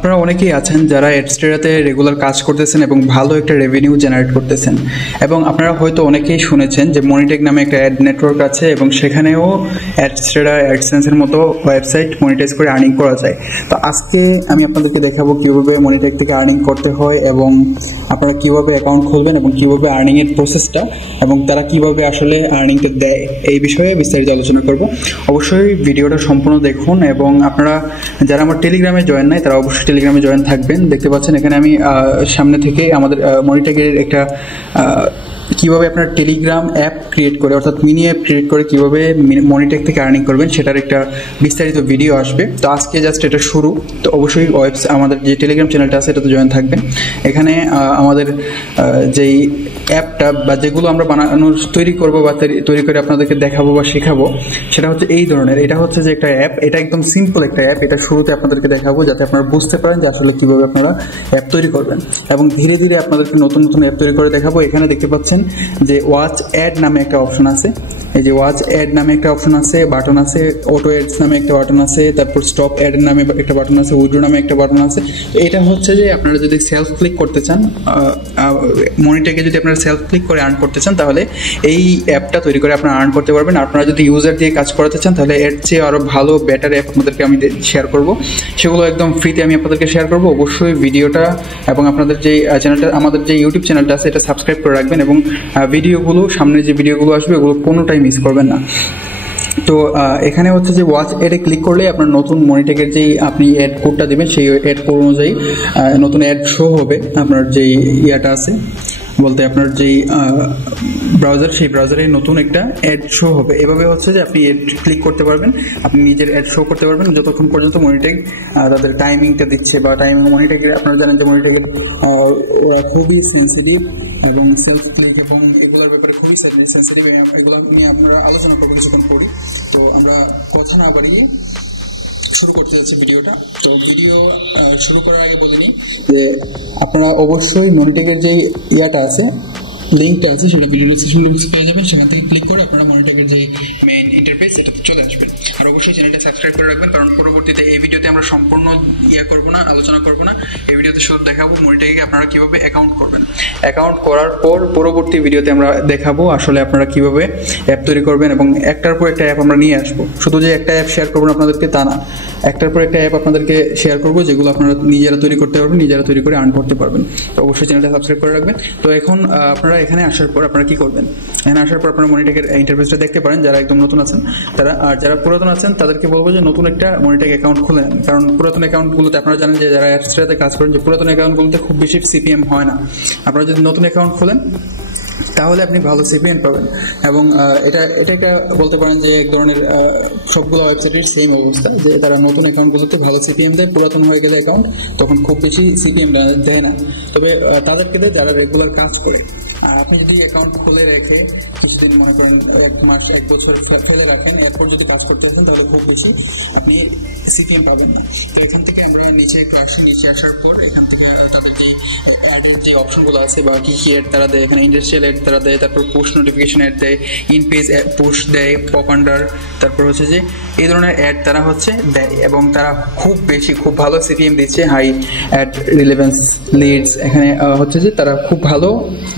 আপনারা অনেকেই আছেন যারা অ্যাডস্টেরাতে রেগুলার কাজ করতেছেন এবং ভালো একটা রেভিনিউ জেনারেট করতেছেন এবং আপনারা হয়তো অনেকেই শুনেছেন যে মনিটেক নামে একটা অ্যাড নেটওয়ার্ক আছে এবং সেখানেও অ্যাডস্টেরা অ্যাডসেন্সের মতো ওয়েবসাইট মনিটাইজ করে আর্নিং করা যায়। তো আজকে আমি আপনাদেরকে দেখাবো কীভাবে মনিটেক থেকে আর্নিং করতে হয় এবং আপনারা কীভাবে অ্যাকাউন্ট খুলবেন এবং কীভাবে আর্নিংয়ের প্রসেসটা এবং তারা কীভাবে আসলে আর্নিংটা দেয় এই বিষয়ে বিস্তারিত আলোচনা করব। অবশ্যই ভিডিওটা সম্পূর্ণ দেখুন এবং আপনারা যারা আমার টেলিগ্রামে জয়েন নাই তারা অবশ্যই টেলিগ্রামে জয়েন থাকবেন। দেখতে পাচ্ছেন এখানে আমি সামনে থেকে আমাদের মনিটেকের একটা কীভাবে আপনার টেলিগ্রাম অ্যাপ ক্রিয়েট করে অর্থাৎ মিনি অ্যাপ ক্রিয়েট করে কীভাবে মনিটেক থেকে আর্নিং করবেন সেটার একটা বিস্তারিত ভিডিও আসবে। তো আজকে জাস্ট এটা শুরু, তো অবশ্যই আমাদের যে টেলিগ্রাম চ্যানেলটা আছে এটাতে জয়েন থাকবেন। এখানে আমাদের যেই অ্যাপটা বা যেগুলো আমরা তৈরি করবো বা তৈরি করে আপনাদেরকে দেখাবো বা শেখাবো সেটা হচ্ছে এই ধরনের। এটা হচ্ছে যে একটা অ্যাপ, এটা একদম সিম্পল একটা অ্যাপ। এটা শুরুতে আপনাদেরকে দেখাবো যাতে আপনারা বুঝতে পারেন যে আসলে কীভাবে আপনারা অ্যাপ তৈরি করবেন এবং ধীরে ধীরে আপনাদেরকে নতুন নতুন অ্যাপ তৈরি করে দেখাবো। এখানে দেখতে পাচ্ছেন যে ওয়াচ অ্যাড নামে একটা অপশন আছে, এই যে ওয়াচ অ্যাড নামে একটা অপশন আছে, বাটন আছে, অটো অ্যাডস নামে একটা বাটন আছে, তারপর স্টপ অ্যাড নামে একটা বাটন আছে, উইড্রো নামে একটা বাটন আছে। তো এটা হচ্ছে যে আপনারা যদি সেলফ ক্লিক করতে চান, মনিটেকে যদি আপনারা সেলফ ক্লিক করে আর্ন করতে চান তাহলে এই অ্যাপটা তৈরি করে আপনারা আর্ন করতে পারবেন। আপনারা যদি ইউজার দিয়ে কাজ করাতে চান তাহলে এর চেয়ে আরও ভালো বেটার অ্যাপ আপনাদেরকে আমি শেয়ার করব, সেগুলো একদম ফ্রিতে আমি আপনাদেরকে শেয়ার করব। অবশ্যই ভিডিওটা এবং আপনাদের যে চ্যানেলটা, আমাদের যে ইউটিউব চ্যানেলটা আছে এটা সাবস্ক্রাইব করে রাখবেন এবং ভিডিওগুলো, সামনে যে ভিডিওগুলো আসবে এগুলো কোনোটাই মিস করবেন না। তো এখানে হচ্ছে যে ওয়াচ অ্যাডে ক্লিক করলে আপনার নতুন মনিটেকের যেই আপনি অ্যাড কোডটা দেবেন সেই অ্যাড কোড অনুযায়ী নতুন অ্যাড শো হবে। আপনার যেই ইয়াটা আছে বলতে আপনার যেই ব্রাউজার, সেই ব্রাউজারে নতুন একটা অ্যাড শো হবে। এভাবে হচ্ছে যে আপনি অ্যাড ক্লিক করতে পারবেন, আপনি নিজের অ্যাড শো করতে পারবেন যতক্ষণ পর্যন্ত মনিটেক তাদের টাইমিংটা দিচ্ছে বা মনিটেকের, আপনারা জানেন যে মনিটেকের খুবই সেন্সিটিভ এবং সেলফ ক্লিক এবং এগুলোর ব্যাপারে খুবই সেন্সিটিভ। এগুলো নিয়ে আমরা আলোচনা করবো কিছুক্ষণ পরই। তো আমরা কথা না বাড়িয়ে শুরু করতে যাচ্ছি ভিডিওটা। তো ভিডিও শুরু করার আগে বলে নিই যে আপনারা অবশ্যই মনিটেকের যে ইয়াটা আছে, লিঙ্কটা আছে, সেটা ভিডিও ডিসক্রিপশন লিঙ্কে পেয়ে যাবেন। সেখান থেকে ক্লিক করে আপনারা মনিটেকের যে মেইন ইন্টারফেস সেটাতে চলে আসবেন। আর অবশ্যই চ্যানেলটা সাবস্ক্রাইব করে রাখবেন, কারণ পরবর্তীতে এই ভিডিওতে আমরা সম্পূর্ণ করবো না, আলোচনা করবো না। এই ভিডিওতে শুধু দেখাবো মনিটেকে আপনারা কীভাবে অ্যাকাউন্ট করবেন। অ্যাকাউন্ট করার পর পরবর্তী ভিডিওতে আমরা দেখাবো আসলে আপনারা কীভাবে অ্যাপ তৈরি করবেন এবং একটার পর একটা অ্যাপ আমরা নিয়ে আসবো। শুধু যে একটা অ্যাপ শেয়ার করবো আপনাদেরকে তা না, একটার পর একটা অ্যাপ আপনাদেরকে শেয়ার করবো যেগুলো আপনারা নিজেরা তৈরি করতে পারবেন, নিজেরা তৈরি করে আর্ন করতে পারবেন। তো অবশ্যই চ্যানেলটা সাবস্ক্রাইব করে রাখবেন। তো এখন আপনারা এখানে আসার পর আপনারা কি করবেন, এখানে আসার পর আপনারা মনিটেকের ইন্টারফেসটা দেখতে পারেন। যারা একদম নতুন আছেন তারা, আর যারা পুরাতন আছেন তাদেরকে বলবো যে নতুন একটা মনিটেক অ্যাকাউন্ট খুলে নেন, কারণ পুরাতন অ্যাকাউন্টগুলোতে আপনারা জানেন যে যারা অ্যাডস্টেরাতে কাজ করেন যে পুরাতন অ্যাকাউন্টগুলোতে খুব বেশি সিপিএম হয় না। আপনারা যদি নতুন অ্যাকাউন্ট খোলেন তাহলে আপনি ভালো সিপিএম পাবেন এবং এটা একটা বলতে পারেন যে এক ধরনের সবগুলো ওয়েবসাইটের সেম অবস্থা, যে তারা নতুন অ্যাকাউন্টগুলোতে ভালো সিপিএম দেয়, পুরাতন হয়ে গেলে অ্যাকাউন্ট তখন খুব বেশি সিপিএম দেয় না। তবে তাদেরকে দেয় যারা রেগুলার কাজ করে। আপনি যদি অ্যাকাউন্ট খুলে রেখে কিছুদিন, মনে করেন 1 মাস 1 বছর ফেলে রাখেন, এরপর যদি কাজ করতে আসেন তাহলে খুব বেশি আপনি সিপিএম পাবেন না। তো এখান থেকে আমরা নিচে আসার পর এখান থেকে তাদের যে অ্যাডের যে অপশনগুলো আছে বা কি অ্যাড তারা দেয়, এখানে ইন্ডাস্ট্রিয়াল অ্যাড তারা দেয়, তারপর পোস্ট নোটিফিকেশন অ্যাড দেয়, ইন পেজ পোস্ট দেয়, পপ আন্ডার, তারপর হচ্ছে যে এই ধরনের অ্যাড তারা হচ্ছে দেয় এবং তারা খুব ভালো সিপিএম দিচ্ছে, হাই অ্যাড রিলেভেন্স লিডস। এখানে হচ্ছে যে তারা খুব ভালো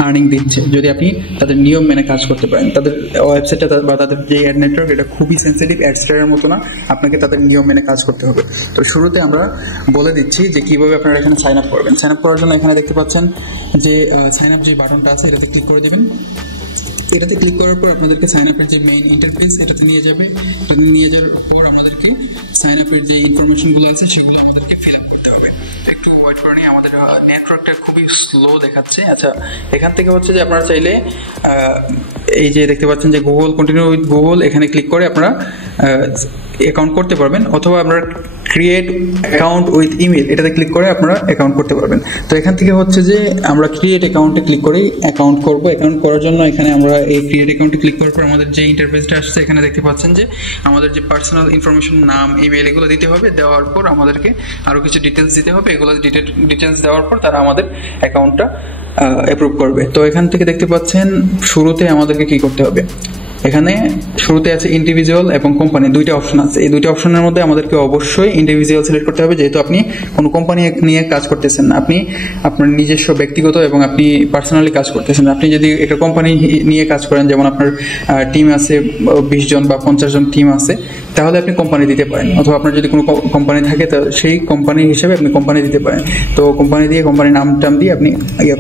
আর্নিং দিচ্ছে যদি আপনি তাদের নিয়ম মেনে কাজ করতে পারেন। তাদের ওয়েবসাইটটা বা তাদের যে অ্যাড নেটওয়ার্ক এটা খুবই সেন্সিটিভ, অ্যাডস্টেরার মতো না, আপনাকে তাদের নিয়ম মেনে কাজ করতে হবে। তো শুরুতে আমরা বলে দিচ্ছি যে কীভাবে আপনারা এখানে সাইন আপ করবেন। সাইন আপ করার জন্য এখানে দেখতে পাচ্ছেন যে সাইন আপ যে বাটনটা আছে এটাতে ক্লিক করে দেবেন। এটাতে ক্লিক করার পর আপনাদেরকে সাইন আপের যে মেইন ইন্টারফেস এটাতে নিয়ে যাবে। এটাতে নিয়ে যাওয়ার পর আমাদেরকে সাইন আপের যে ইনফরমেশনগুলো আছে সেগুলো আমাদেরকে ফিল আপ করতে হবে। একটু ওয়েট করে নিই, আমাদের নেটওয়ার্কটা খুবই স্লো দেখাচ্ছে। আচ্ছা, এখান থেকে হচ্ছে যে আপনারা চাইলে এই যে দেখতে পাচ্ছেন যে গুগল, কন্টিনিউ উইথ গুগল, এখানে ক্লিক করে আপনারা অ্যাকাউন্ট করতে পারবেন, অথবা আপনারা ক্রিয়েট অ্যাকাউন্ট উইথ ইমেল এটাতে ক্লিক করে আপনারা অ্যাকাউন্ট করতে পারবেন। তো এখান থেকে হচ্ছে যে আমরা ক্রিয়েট অ্যাকাউন্টে ক্লিক করেই অ্যাকাউন্ট করব। অ্যাকাউন্ট করার জন্য এখানে আমরা এই ক্রিয়েট অ্যাকাউন্টে ক্লিক করার পর আমাদের যে ইন্টারফেসটা আসছে এখানে দেখতে পাচ্ছেন যে আমাদের যে পার্সোনাল ইনফরমেশন, নাম, ইমেল এগুলো দিতে হবে। দেওয়ার পর আমাদেরকে আরও কিছু ডিটেলস দিতে হবে। এগুলো ডিটেলস দেওয়ার পর তারা আমাদের অ্যাকাউন্টটা অ্যাপ্রুভ করবে। তো এখান থেকে দেখতে পাচ্ছেন শুরুতে আমাদেরকে কি করতে হবে, এখানে শুরুতে আছে ইন্ডিভিজুয়াল এবং কোম্পানি, দুইটা অপশন আছে। এই দুইটা অপশনের মধ্যে আমাদেরকে অবশ্যই ইন্ডিভিজুয়াল সিলেক্ট করতে হবে, যেহেতু আপনি কোনো কোম্পানি নিয়ে কাজ করতেছেন না, আপনি আপনার নিজস্ব ব্যক্তিগত এবং আপনি পার্সোনালি কাজ করতেছেন। আপনি যদি একটা কোম্পানি নিয়ে কাজ করেন, যেমন আপনার টিম আছে 20 জন বা 50 জন টিম আছে, তাহলে আপনি কোম্পানি দিতে পারেন। অথবা আপনার যদি কোনো কোম্পানি থাকে তো সেই কোম্পানি হিসেবে আপনি কোম্পানি দিতে পারেন। তো কোম্পানি দিয়ে কোম্পানির নাম টাম দিয়ে আপনি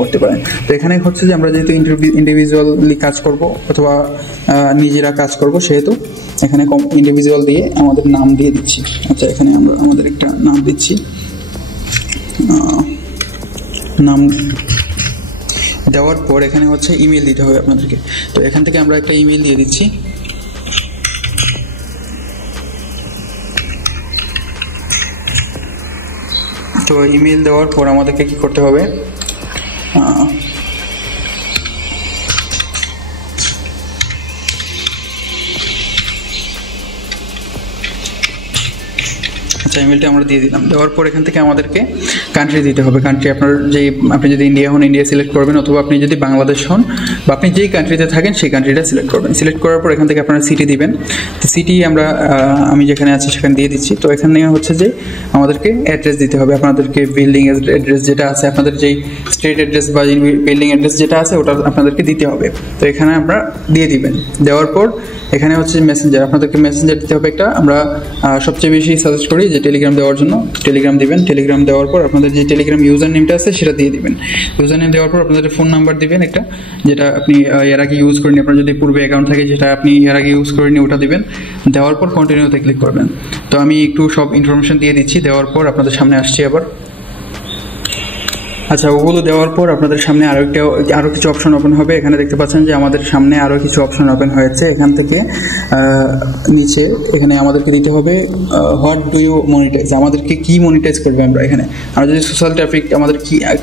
করতে পারেন। তো এখানে হচ্ছে যে আমরা যেহেতু ইন্ডিভিজুয়ালি কাজ করব অথবা নিজেরা কাজ করব, সেহেতু এখানে ইন্ডিভিজুয়াল দিয়ে আমাদের নাম দিয়ে দিচ্ছি। আচ্ছা, এখানে আমরা আমাদের একটা নাম দিচ্ছি। নাম দেওয়ার পর এখানে হচ্ছে ইমেল দিতে হবে আপনাদেরকে। তো এখান থেকে আমরা একটা ইমেল দিয়ে দিচ্ছি। তো ইমেল দেওয়ার পর আমাদেরকে কি করতে হবে, আচ্ছা ইমেলটা আমরা দিয়ে দিলাম। দেওয়ার পর এখান থেকে আমাদেরকে কান্ট্রি দিতে হবে। কান্ট্রি আপনার আপনি যদি ইন্ডিয়া হন ইন্ডিয়া সিলেক্ট করবেন, অথবা আপনি যদি বাংলাদেশ হন বা আপনি যেই কান্ট্রিতে থাকেন সেই কান্ট্রিটা সিলেক্ট করবেন। সিলেক্ট করার পর এখান থেকে আপনারা সিটি দিবেন। তো সিটি আমি যেখানে আছি সেখানে দিয়ে দিচ্ছি। তো এখানে হচ্ছে যে আমাদেরকে অ্যাড্রেস দিতে হবে, আপনাদেরকে বিল্ডিং অ্যাড্রেস যেটা আছে, আপনাদের যেই স্ট্রিট অ্যাড্রেস বা বিল্ডিং অ্যাড্রেস যেটা আছে ওটা আপনাদেরকে দিতে হবে। তো এখানে আপনারা দিয়ে দিবেন। দেওয়ার পর এখানে হচ্ছে মেসেঞ্জার, আপনাদেরকে মেসেঞ্জার দিতে হবে একটা। আমরা সবচেয়ে বেশি সাজেস্ট করি যে টেলিগ্রাম দেওয়ার জন্য টেলিগ্রাম দিবেন। টেলিগ্রাম দেওয়ার পর আপনাদের যে টেলিগ্রাম ইউজার নেমটা আছে সেটা দিয়ে দিবেন। ইউজার নেম দেওয়ার পর আপনাদের ফোন নাম্বার দিবেন একটা, যেটা আপনি এর আগে ইউজ করেনি। আপনার যদি পূর্বে অ্যাকাউন্ট থাকে যেটা আপনি এর আগে ইউজ করেনি ওটা দিবেন। দেওয়ার পর কন্টিনিউতে ক্লিক করবেন। তো আমি একটু সব ইনফরমেশন দিয়ে দিচ্ছি। দেওয়ার পর আপনাদের সামনে আসছি আবার। আচ্ছা, ওগুলো দেওয়ার পর আপনাদের সামনে আরও কিছু অপশন ওপেন হবে। এখানে দেখতে পাচ্ছেন যে আমাদের সামনে আরও কিছু অপশন ওপেন হয়েছে। এখান থেকে নিচে এখানে আমাদেরকে দিতে হবে হোয়াট ডু ইউ মনিটাইজ, আমাদেরকে কি মনিটাইজ করবে। আমরা যদি সোশ্যাল ট্রাফিক আমাদের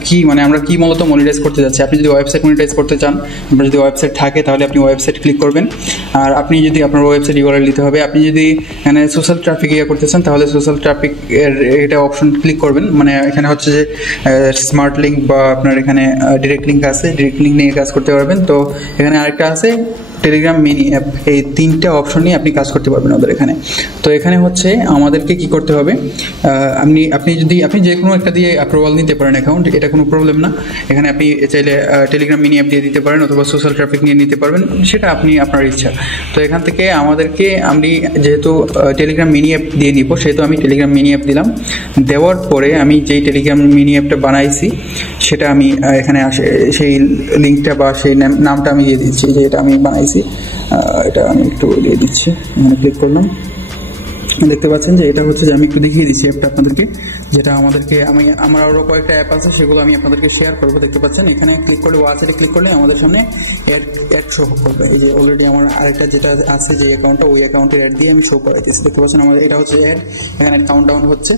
কি মানে আমরা কি মূলত মনিটাইজ করতে যাচ্ছি। আপনি যদি ওয়েবসাইট মনিটাইজ করতে চান, আপনার যদি ওয়েবসাইট থাকে তাহলে আপনি ওয়েবসাইট ক্লিক করবেন। আর আপনি যদি আপনার ওয়েবসাইট ইউআরএল দিতে হবে। আপনি যদি এখানে সোশ্যাল ট্রাফিক করতে চান তাহলে সোশ্যাল ট্রাফিক এটা অপশন ক্লিক করবেন। মানে এখানে হচ্ছে যে স্মার্ট লিঙ্ক বা আপনার এখানে ডিরেক্ট লিঙ্ক আছে, ডিরেক্ট লিঙ্ক নিয়ে কাজ করতে পারবেন। তো এখানে আরেকটা আছে টেলিগ্রাম মিনি অ্যাপ, এই তিনটা অপশন নিয়ে আপনি কাজ করতে পারবেন ওদের এখানে। তো এখানে হচ্ছে আমাদেরকে কি করতে হবে, আপনি যে কোনো একটা দিয়ে অ্যাপ্রুভাল নিতে পারেন অ্যাকাউন্ট, এটা কোনো প্রবলেম না। এখানে আপনি চাইলে টেলিগ্রাম মিনি অ্যাপ দিয়ে দিতে পারেন অথবা সোশ্যাল ট্রাফিক নিয়ে নিতে পারবেন, সেটা আপনার ইচ্ছা। তো এখান থেকে আমি যেহেতু টেলিগ্রাম মিনি অ্যাপ দিয়ে নিব, সেহেতু আমি টেলিগ্রাম মিনি অ্যাপ দিলাম। দেওয়ার পরে আমি যেই টেলিগ্রাম মিনি অ্যাপটা বানাইছি সেটা আমি এখানে সেই লিঙ্কটা বা সেই নামটা আমি দিয়ে দিচ্ছি, যে এটা আমি বানাইছি। এটা আমি একটু দিয়ে দিচ্ছি। এখানে ক্লিক করলাম। দেখতে পাচ্ছেন যে এটা হচ্ছে যে আমি একটু দেখিয়ে দিচ্ছি অ্যাপটা আপনাদেরকে, যেটা আমার আরও কয়েকটা অ্যাপ আছে সেগুলো আমি আপনাদেরকে শেয়ার করবো। দেখতে পাচ্ছেন এখানে ক্লিক করলে ওয়াচেটে ক্লিক করলে আমাদের সামনে অ্যাড শো করবে। এই যে অলরেডি আমার আরেকটা যেটা আছে যে অ্যাকাউন্টটা, ওই অ্যাকাউন্টের অ্যাড দিয়ে আমি শো করাইতেছি। দেখতে পাচ্ছেন আমাদের এটা হচ্ছে অ্যাড, এখানে কাউন্টডাউন হচ্ছে।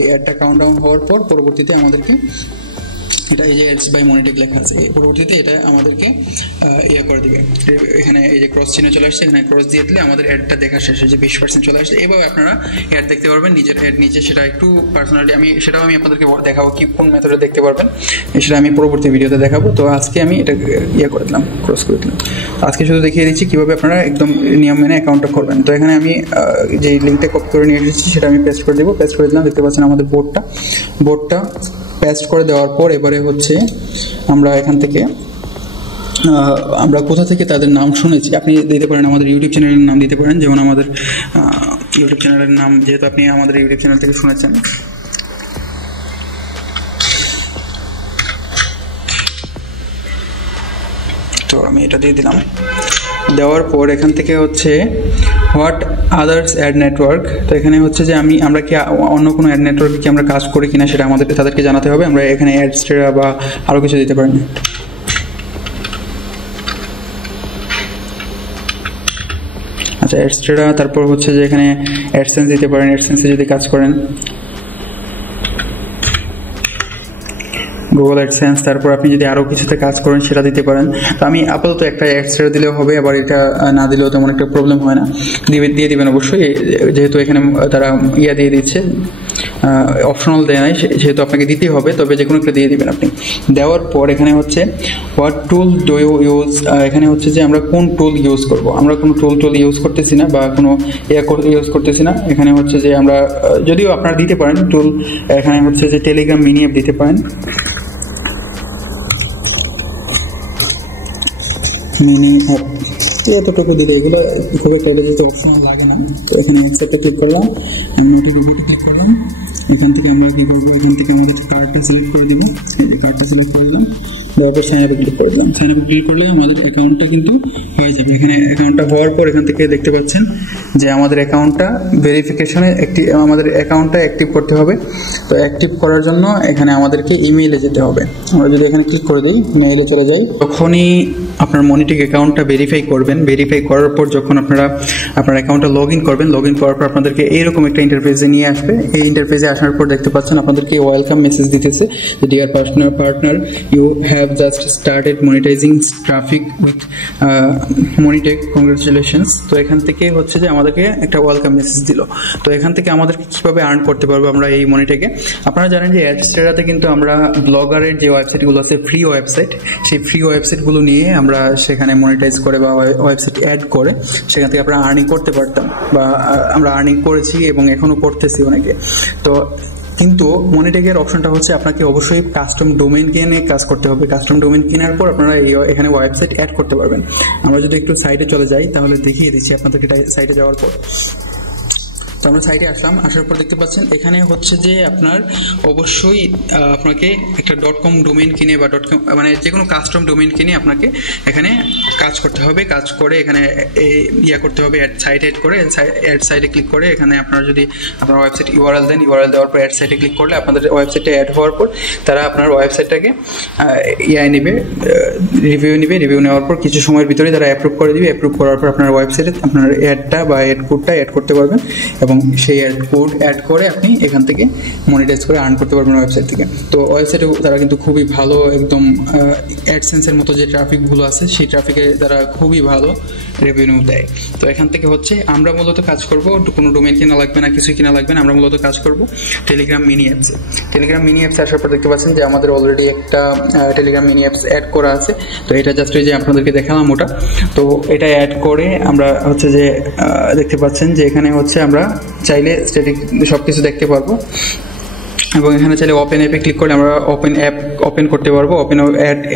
এই অ্যাডটা কাউন্টডাউন হওয়ার পর পরবর্তীতে আমাদেরকে এটা এই যে অ্যাডস বাই মনিটেক লেখা আছে, পরবর্তীতে এটা আমাদেরকে করে দিবে। এখানে এই যে ক্রস চিহ্ন চলে আসছে, এখানে ক্রস দিয়ে দিলে আমাদের অ্যাডটা দেখা শেষ হয়েছে, 20% চলে আসছে। এইভাবে আপনারা অ্যাড দেখতে পারবেন, নিজের অ্যাড নিচে। সেটা একটু পার্সোনালি সেটাও আমি আপনাদেরকে দেখাবো কোন মেথডে দেখতে পারবেন, সেটা আমি পরবর্তী ভিডিওতে দেখাবো। তো আজকে আমি এটা করে দিলাম, ক্রস করে দিলাম। আজকে শুধু দেখিয়ে দিচ্ছি কীভাবে আপনারা একদম নিয়ম মেনে অ্যাকাউন্টটা করবেন। তো এখানে আমি যে লিঙ্কটা কপি করে নিয়ে এসেছি সেটা আমি পেস্ট করে দেবো। পেস্ট করে দিলাম। দেখতে পাচ্ছেন আমাদের বোর্ডটা পেস্ট করে দেওয়ার পর এবারে হচ্ছে আমরা এখান থেকে আমরা কোথা থেকে তাদের নাম শুনেছি আপনি দিতে পারেন। আমাদের ইউটিউব চ্যানেলের নাম দিতে পারেন, যেমন আমাদের ইউটিউব চ্যানেলের নাম, যেহেতু আপনি আমাদের ইউটিউব চ্যানেল থেকে শুনেছেন। তো আমি এটা দিয়ে দিলাম। দেওয়ার পর এখান থেকে হচ্ছে হোয়াট আদার্স অ্যাড নেটওয়ার্ক। তো এখানে হচ্ছে যে আমরা কি অন্য কোনো অ্যাড নেটওয়ার্কে কি আমরা কাজ করি কিনা সেটা তাদেরকে জানাতে হবে। আমরা এখানে অ্যাডস্টেরা বা আরও কিছু দিতে পারি। আচ্ছা, অ্যাডস্টেরা, তারপর হচ্ছে যে এখানে অ্যাডসেন্স দিতে পারেন, অ্যাডসেন্সে যদি কাজ করেন। গুগল অ্যাডসেন্স, তারপর আপনি যদি আরও কিছুতে কাজ করেন সেটা দিতে পারেন। তো আমি আপাতত একটা এক্সট্রা দিলেও হবে, আবার এটা না দিলেও তেমন একটা প্রবলেম হয় না, দিয়ে দিবেন অবশ্যই, যেহেতু এখানে তারা দিয়ে দিচ্ছে, অপশনাল দেয় নাই, যেহেতু আপনাকে দিতেই হবে, তবে যে কোনো একটা দিয়ে দিবেন আপনি। দেওয়ার পর এখানে হচ্ছে what tool do you use, এখানে হচ্ছে যে আমরা কোন টুল ইউজ করব। আমরা কোনো টুল ইউজ করতেছি না বা কোনো ইউজ করতেছি না। এখানে হচ্ছে যে আমরা, যদিও আপনারা দিতে পারেন টুল, এখানে হচ্ছে যে টেলিগ্রাম মিনি অ্যাপ দিতে পারেন, মিনি অ্যাপ এতটুকু দিলে এগুলো খুব একটা যেহেতু অপশনাল লাগে না। তো এখানে অ্যাকসেপ্টে ক্লিক করলাম, নোটির উপরে ক্লিক করলাম, এখান থেকে আমরা কী করবো, এখান থেকে আমাদের কার্ডটা সিলেক্ট করে দিব, এই যে কার্ডটা সিলেক্ট করে দিলাম, দেওয়ার পর সাইন আপে ক্লিক করে দিলাম। সাইন আপে ক্লিক করলে আমাদের অ্যাকাউন্টটা কিন্তু হয়ে যাবে। এখানে অ্যাকাউন্টটা হওয়ার পর এখান থেকে দেখতে পাচ্ছেন যে আমাদের অ্যাকাউন্টটা ভেরিফিকেশনে আমাদের অ্যাকাউন্টটা অ্যাক্টিভ করতে হবে। তো অ্যাক্টিভ করার জন্য এখানে আমাদেরকে ইমেইলে যেতে হবে। আমরা যদি এখানে ক্লিক করে দিই, মেইলে চলে যাই, তখনই আপনার মনিটেক অ্যাকাউন্টটা ভেরিফাই করবেন। ভেরিফাই করার পর যখন আপনারা আপনার অ্যাকাউন্টটা লগ ইন করবেন, লগ ইন করার পর আপনাদেরকে এইরকম একটা ইন্টারফেসে নিয়ে আসবে। এই ইন্টারফেসে আসার পর দেখতে পাচ্ছেন আপনাদেরকে ওয়েলকাম মেসেজ দিতেছে, dear partner you have just started monetising traffic with Monetag, congratulations. তো এখান থেকে হচ্ছে যে আমাদেরকে একটা ওয়েলকাম মেসেজ দিল। তো এখান থেকে আমাদেরকে কীভাবে আর্ন করতে পারবো আমরা এই মনিটেকে, আপনারা জানেন যে অ্যাডস্টেরাতে কিন্তু আমরা ব্লগারের যে ওয়েবসাইটগুলো আছে, ফ্রি ওয়েবসাইট, সেই ফ্রি ওয়েবসাইটগুলো নিয়ে আমরা সেখানে মনিটাইজ করে বা ওয়েবসাইট অ্যাড করে সেখান থেকে আমরা আর্নিং করতে পারতাম, বা আমরা আর্নিং করেছি এবং এখনও করতেছি অনেকে। তো কিন্তু মনিটেকের অপশনটা হচ্ছে আপনাকে অবশ্যই কাস্টম ডোমেইন কিনে কাজ করতে হবে। কাস্টম ডোমেইন কেনার পর আপনারা এখানে ওয়েবসাইট অ্যাড করতে পারবেন। আমরা যদি একটু সাইটে চলে যাই তাহলে দেখিয়ে দিচ্ছি আপনাদেরকে। সাইটে যাওয়ার পর তো আমরা সাইটে আসলাম, আসার পর দেখতে পাচ্ছেন এখানে হচ্ছে যে আপনার অবশ্যই আপনাকে একটা .com ডোমেইন কিনে বা .com মানে যে কোনো কাস্টম ডোমেইন কিনে আপনাকে এখানে কাজ করতে হবে। কাজ করে এখানে করতে হবে, সাইট অ্যাড করে অ্যাড সাইটে ক্লিক করে এখানে আপনারা যদি আপনার ওয়েবসাইট ইউআরএল দেন, ইউআরএল দেওয়ার পর অ্যাড সাইটে ক্লিক করলে আপনাদের ওয়েবসাইটে অ্যাড হওয়ার পর তারা আপনার ওয়েবসাইটটাকে নেবে, রিভিউ নেওয়ার পর কিছু সময়ের ভিতরে তারা অ্যাপ্রুভ করে দিবে। অ্যাপ্রুভ করার পর আপনার ওয়েবসাইটে আপনার অ্যাডটা বা অ্যাড কোডটা অ্যাড করতে পারবেন এবং সেই অ্যাড কোড অ্যাড করে আপনি এখান থেকে মনিটাইজ করে আর্ন করতে পারবেন ওয়েবসাইট থেকে। তো ওয়েবসাইটে তারা কিন্তু খুবই ভালো, একদম অ্যাডসেন্সের মতো যে ট্রাফিকগুলো আছে সেই ট্রাফিকে তারা খুবই ভালো রেভিনিউ দেয়। তো এখান থেকে হচ্ছে আমরা মূলত কাজ করব, কোনো ডোমেইন কেনা লাগবে না, কিছুই কেনা লাগবে না, আমরা মূলত কাজ করব টেলিগ্রাম মিনি অ্যাপসে। টেলিগ্রাম মিনি অ্যাপসে আসার পর দেখতে পাচ্ছেন যে আমাদের অলরেডি একটা টেলিগ্রাম মিনি অ্যাপস অ্যাড করা আছে। তো এটা জাস্ট যে আপনাদেরকে দেখালাম ওটা, তো এটা অ্যাড করে আমরা হচ্ছে যে দেখতে পাচ্ছেন যে এখানে হচ্ছে আমরা চাইলে স্ট্যাটিক সব কিছু দেখতে পারবো এবং এখানে চাইলে ওপেন অ্যাপে ক্লিক করে আমরা ওপেন করতে পারবো। ওপেন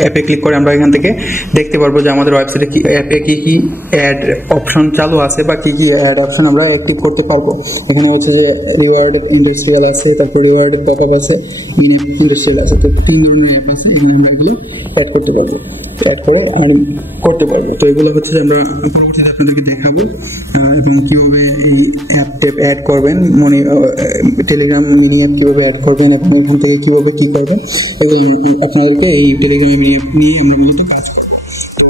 অ্যাপে ক্লিক করে আমরা এখান থেকে দেখতে পারবো যে আমাদের ওয়েবসাইটে অ্যাপে কী কী অ্যাড অপশন চালু আছে বা কী কী অ্যাড অপশন আমরা অ্যাক্টিভ করতে পারবো। এখানে হচ্ছে যে রিওয়ার্ড ইন্ডাস্ট্রিয়াল আছে, তারপর রিওয়ার্ড পপ আপ আছে, মিনি ইন্ডাস্ট্রিয়াল আছে। তো 3 ধরনের অ্যাপ আছে, এখানে আমরা এগুলো অ্যাড করতে পারবো, অ্যাড করে আর্ন করতে পারবো। তো এগুলো হচ্ছে যে আমরা পরবর্তীতে আপনাদেরকে দেখাবো এবং কীভাবে এই অ্যাপ অ্যাড করবেন, টেলিগ্রাম মিনি অ্যাপ কীভাবে অ্যাড করবেন এবং এখান থেকে কীভাবে কী করবেন আপনাদেরকে এই টেলিগ্রাম মিনি নিয়ে মূলত কাজ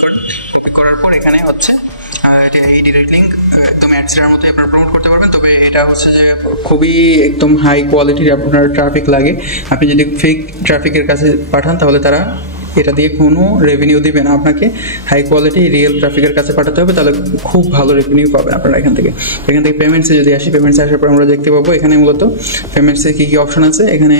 করবেন। কপি করার পর এখানে হচ্ছে এই ডিরেক্ট লিঙ্ক একদম অ্যাডসের মতোই আপনারা প্রমোট করতে পারবেন। তবে এটা হচ্ছে যে খুবই একদম হাই কোয়ালিটির আপনার ট্রাফিক লাগে। আপনি যদি ফেক ট্রাফিকের কাছে পাঠান তাহলে তারা এটা দিয়ে কোনো রেভিনিউ দিবে না, আপনাকে হাই কোয়ালিটি রিয়েল ট্রাফিকের কাছে পাঠাতে হবে, তাহলে খুব ভালো রেভিনিউ পাবেন আপনারা এখান থেকে। পেমেন্টসে যদি আসি, পেমেন্টসে আসার পর আমরা দেখতে পাবো এখানে মূলত পেমেন্টসে কী কী অপশন আছে। এখানে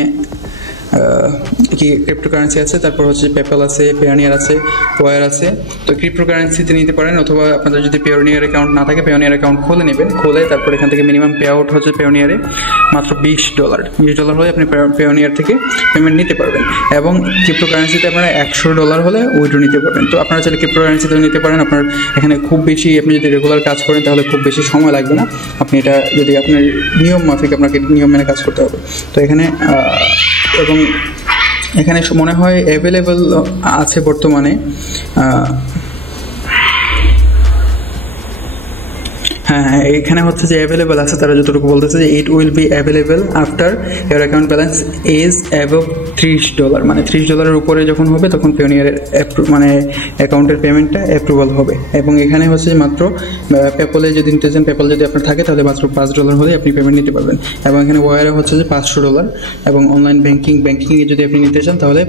কি ক্রিপ্টোকারেন্সি আছে, তারপর হচ্ছে পেপ্যাল আছে, পেওনিয়ার আছে, ওয়ার আছে। তো ক্রিপ্টোকারেন্সিতে নিতে পারেন, অথবা আপনাদের যদি পেওনিয়ার অ্যাকাউন্ট না থাকে পেওনিয়ার অ্যাকাউন্ট খুলে নেবেন। খুলে তারপর এখান থেকে মিনিমাম পে আউট হচ্ছে পেওনিয়ারে মাত্র $20 হলে আপনি পেওনিয়ার থেকে পেমেন্ট নিতে পারবেন এবং ক্রিপ্টোকারেন্সিতে আপনারা $100 হলে উইথড্র নিতে পারবেন। তো আপনারা চাইলে ক্রিপ্টোকারেন্সিতে নিতে পারেন। আপনার এখানে খুব বেশি, আপনি যদি রেগুলার কাজ করেন তাহলে খুব বেশি সময় লাগবে না। আপনি এটা যদি আপনার নিয়ম মাফিক আপনাকে নিয়ম মেনে কাজ করতে হবে। তো এখানে এবং এখানে মনে হয় অ্যাভেলেবল আছে বর্তমানে, হ্যাঁ এখানে হচ্ছে যে অ্যাভেলেবল আছে, তারা যতটুকু বলতেছে যে it will be available after your account balance is above $30, মানে $30 উপরে যখন হবে তখন পেওনিয়ারের মানে অ্যাকাউন্টের পেমেন্টটা অ্যাপ্রুভাল হবে। এবং এখানে হচ্ছে মাত্র পেপলে যদি নিতে চান, পেপল যদি আপনার থাকে তাহলে মাত্র $5 হলে আপনি পেমেন্ট নিতে পারবেন। এবং এখানে ওয়ারে হচ্ছে যে $500, এবং অনলাইন ব্যাংকিংয়ে যদি আপনি নিতে চান তাহলে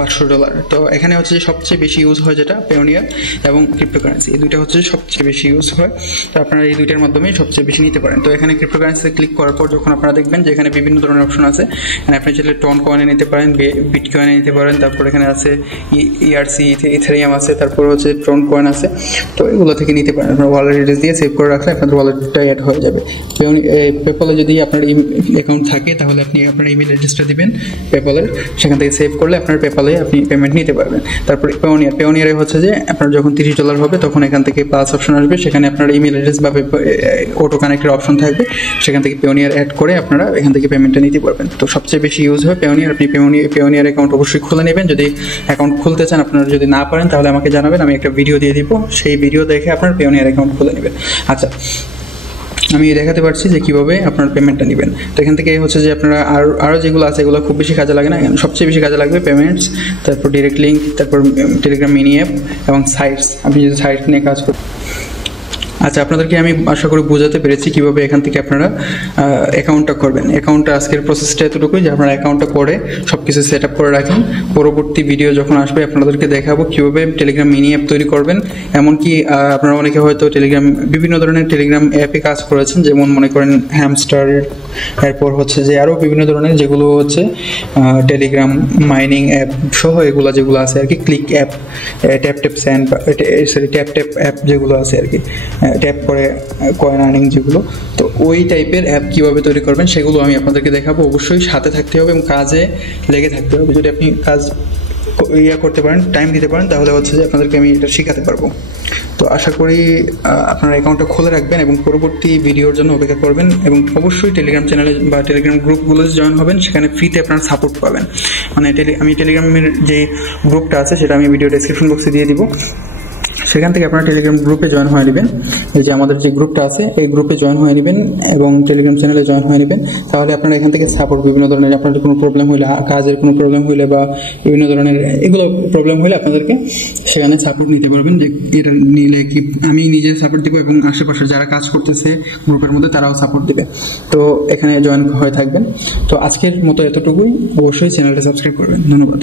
$500। তো এখানে হচ্ছে যে সবচেয়ে বেশি ইউজ হয় যেটা পেওনিয়ার এবং ক্রিপ্টোকারেন্সি, এই দুইটা হচ্ছে সবচেয়ে বেশি ইউজ হয়। তো আপনারা এই দুইটার মাধ্যমে সবচেয়ে বেশি নিতে পারেন। তো এখানে ক্রিপ্টোকারেন্সিতে ক্লিক করার পর যখন আপনারা দেখবেন যে এখানে বিভিন্ন ধরনের অপশন আছে, এখানে আপনি চাইলে টন কয়েনে নিতে পারেন, বিটকয়েনে নিতে পারেন, তারপর এখানে আছে ERC ইথেরিয়াম আছে, তারপর হচ্ছে ট্রন কয়েন আছে। তো এগুলো থেকে নিতে পারেন। আপনার ওয়ালেট অ্যাড্রেস দিয়ে সেভ করে রাখলে আপনাদের ওয়ালেটটা অ্যাড হয়ে যাবে। পেপলে যদি আপনার অ্যাকাউন্ট থাকে তাহলে আপনি আপনার ইমেল অ্যাড্রেসটা দিবেন পেপলের, সেখান থেকে সেভ করলে আপনার পেপলে আপনি পেমেন্ট নিতে পারবেন। তারপরে পেওনিয়ারে হচ্ছে যে আপনার যখন $30 হবে তখন এখান থেকে প্লাস অপশন আসবে, সেখানে আপনার ইমেল অ্যাড্রেস বা অটো কানেক্টের অপশন থাকবে, সেখান থেকে পেওনিয়ার অ্যাড করে আপনারা এখান থেকে পেমেন্টটা নিতে পারবেন। তো সবচেয়ে বেশি ইউজ হয় পেওনিয়ার। আপনি পেওনিয়ার অ্যাকাউন্ট অবশ্যই খুলে নেবেন। যদি অ্যাকাউন্ট খুলতে চান, আপনারা যদি না পারেন তাহলে আমাকে জানাবেন, আমি একটা ভিডিও দিয়ে দিব, সেই ভিডিও দেখে আপনার পেওনিয়ার অ্যাকাউন্ট খুলে নেবেন। আচ্ছা, আমি দেখাতে পারছি যে কীভাবে আপনার পেমেন্টটা নেবেন। তো এখান থেকে হচ্ছে যে আপনারা আরও যেগুলো আছে এগুলো খুব বেশি কাজে লাগে না, সবচেয়ে বেশি কাজে লাগবে পেমেন্টস, তারপর ডিরেক্ট লিঙ্ক, তারপর টেলিগ্রাম মিনি অ্যাপ এবং সাইটস। আপনি যদি সাইট নিয়ে কাজ করেন। আচ্ছা, আপনাদেরকে আমি আশা করি বোঝাতে পেরেছি কীভাবে এখান থেকে আপনারা অ্যাকাউন্টটা করবেন। অ্যাকাউন্টটা আজকের প্রসেসটা এতটুকুই যে আপনারা অ্যাকাউন্টটা করে সব কিছু সেট আপ করে রাখেন। পরবর্তী ভিডিও যখন আসবে আপনাদেরকে দেখাবো কীভাবে টেলিগ্রাম মিনি অ্যাপ তৈরি করবেন। এমনকি আপনারা অনেকে হয়তো বিভিন্ন ধরনের টেলিগ্রাম অ্যাপে কাজ করেছেন, যেমন মনে করেন হ্যামস্টার, এরপর হচ্ছে যে আরও বিভিন্ন ধরনের যেগুলো হচ্ছে টেলিগ্রাম মাইনিং অ্যাপ সহ এগুলো যেগুলো আছে আর কি, ক্লিক অ্যাপ, ট্যাপ অ্যাপ যেগুলো আছে আর কি, ট্যাপ করে কয়েন আর্নিং যেগুলো। তো ওই টাইপের অ্যাপ কীভাবে তৈরি করবেন সেগুলো আমি আপনাদেরকে দেখাবো। অবশ্যই সাথে থাকতে হবে এবং কাজে লেগে থাকতে হবে। যদি আপনি কাজ করতে পারেন, টাইম দিতে পারেন, তাহলে হচ্ছে যে আপনাদেরকে আমি এটা শেখাতে পারবো। তো আশা করি আপনারা অ্যাকাউন্টটা খুলে রাখবেন এবং পরবর্তী ভিডিওর জন্য অপেক্ষা করবেন। এবং অবশ্যই টেলিগ্রাম চ্যানেলে বা টেলিগ্রাম গ্রুপগুলোতে জয়েন হবেন, সেখানে ফ্রিতে আপনারা সাপোর্ট পাবেন। মানে আমি টেলিগ্রামের যে গ্রুপটা আছে সেটা আমি ভিডিও ডেসক্রিপশন বক্সে দিয়ে দিব, সেখান থেকে আপনারা টেলিগ্রাম গ্রুপে জয়েন হয়ে নেবেন। এই যে আমাদের যে গ্রুপটা আছে এই গ্রুপে জয়েন হয়ে নেবেন এবং টেলিগ্রাম চ্যানেলে জয়েন হয়ে নেবেন। তাহলে আপনারা এখান থেকে সাপোর্ট, বিভিন্ন ধরনের আপনাদের কোনো প্রবলেম হইলে, কাজের কোনো প্রবলেম হইলে বা বিভিন্ন ধরনের এগুলো প্রবলেম হইলে আপনাদেরকে সেখানে সাপোর্ট নিতে পারবেন। যে এটা নিলে কি আমি নিজে সাপোর্ট দিব এবং আশেপাশে যারা কাজ করতেছে গ্রুপের মধ্যে তারাও সাপোর্ট দেবে। তো এখানে জয়েন হয়ে থাকবেন। তো আজকের মতো এতটুকুই। অবশ্যই চ্যানেলটা সাবস্ক্রাইব করবেন। ধন্যবাদ।